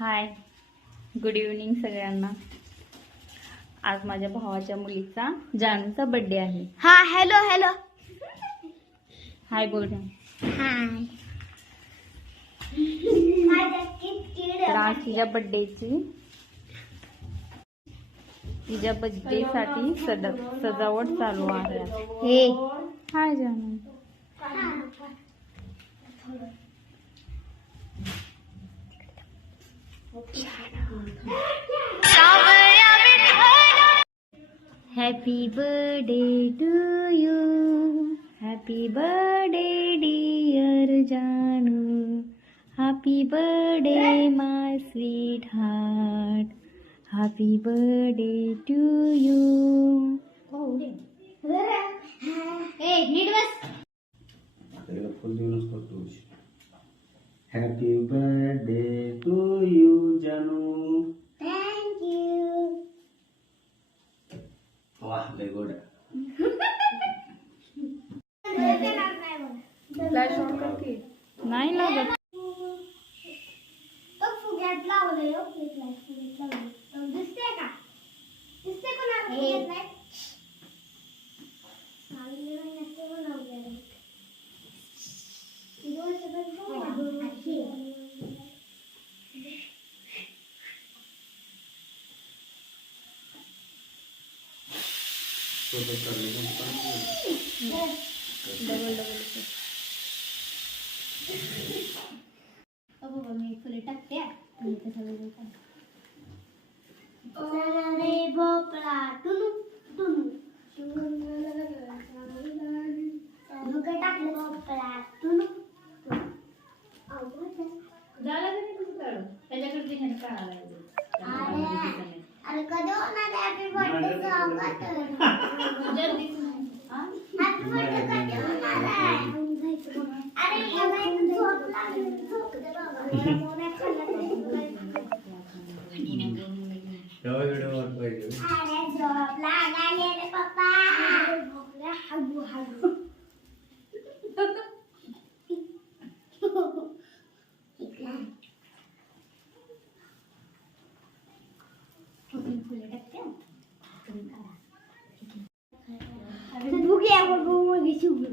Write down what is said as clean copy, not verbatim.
हाय, good evening सगळ्यांना. आज माझ्या भावाच्या मुलीचा जानूचा बर्थडे आहे. हा हॅलो हॅलो हाय बोल ना. हाय. तर आज तिच्या बर्थडे साठी सजावट चालू आहे. हे हाय जानू. Happy birthday to you. Happy birthday dear जानू. Happy birthday my sweetheart. Happy birthday to you. Happy birthday to you जानू. Thank you. वाह लय गोड. नाही लागत. फुग्यात लावलंय हो. फुग्यात लावलंय. दिसते का? दिसते कोणाला फुग्यात नाही? मी फुले टाकते. रे भोपळा टुनू टुनू टाकलं भोपळा टुनू. अरे कधी होणार happy birthday song? Happy birthday कधी होणार आहे? अरे झोप लागली. झोप दे बाबा. अरे झोप लागली रे पप्पा. हळू हळू. फुले टाकते. भुग्या मुलगी शिवली.